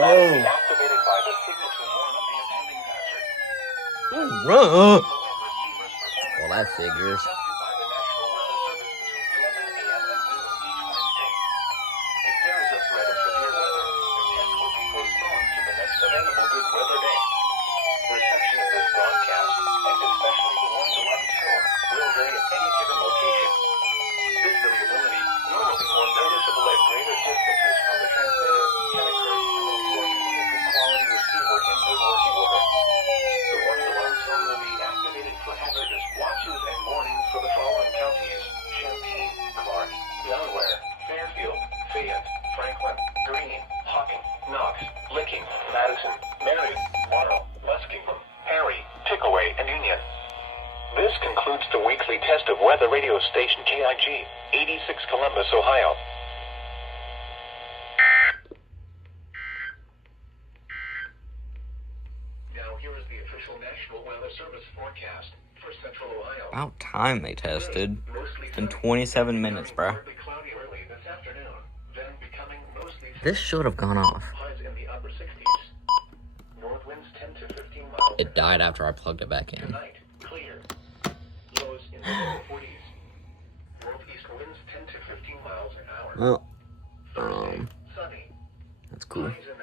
Whoa. Activated by the signature warning of the impending hazard. Well, that figures. By the National Weather Service between 11 a.m. and noon each Wednesday. If there is a threat of severe weather, the test will be postponed to the next available good weather day. Reception of this broadcast, and especially the ones along shore, will vary at any given location. This variability, normally more noticeable at greater distances from the transmitter, can occur even when you are using a good quality receiver in good working order. The ones alarm tone will be activated for hazardous watches and warnings for the following counties: Champaign, Clark, Delaware, Fairfield, Fayette, Franklin, Greene, Hocking, Knox, Licking, Madison, Marion, Laurel, Muskingum, Perry, Pickaway, and Union. This concludes the weekly test of weather radio station KIG-86 Columbus, Ohio. Now here is the official National Weather Service forecast for Central Ohio. About time they tested. It's been 27 minutes, bro. Cloudy early this afternoon, then becoming mostly This should have gone off. highs in the upper 60s. North winds 10 to 15 miles. It died after I plugged it back in. Tonight, clear. Lows in the low 40s. Northeast winds 10 to 15 miles an hour. Well, Thursday, sunny. that's cool. Highs in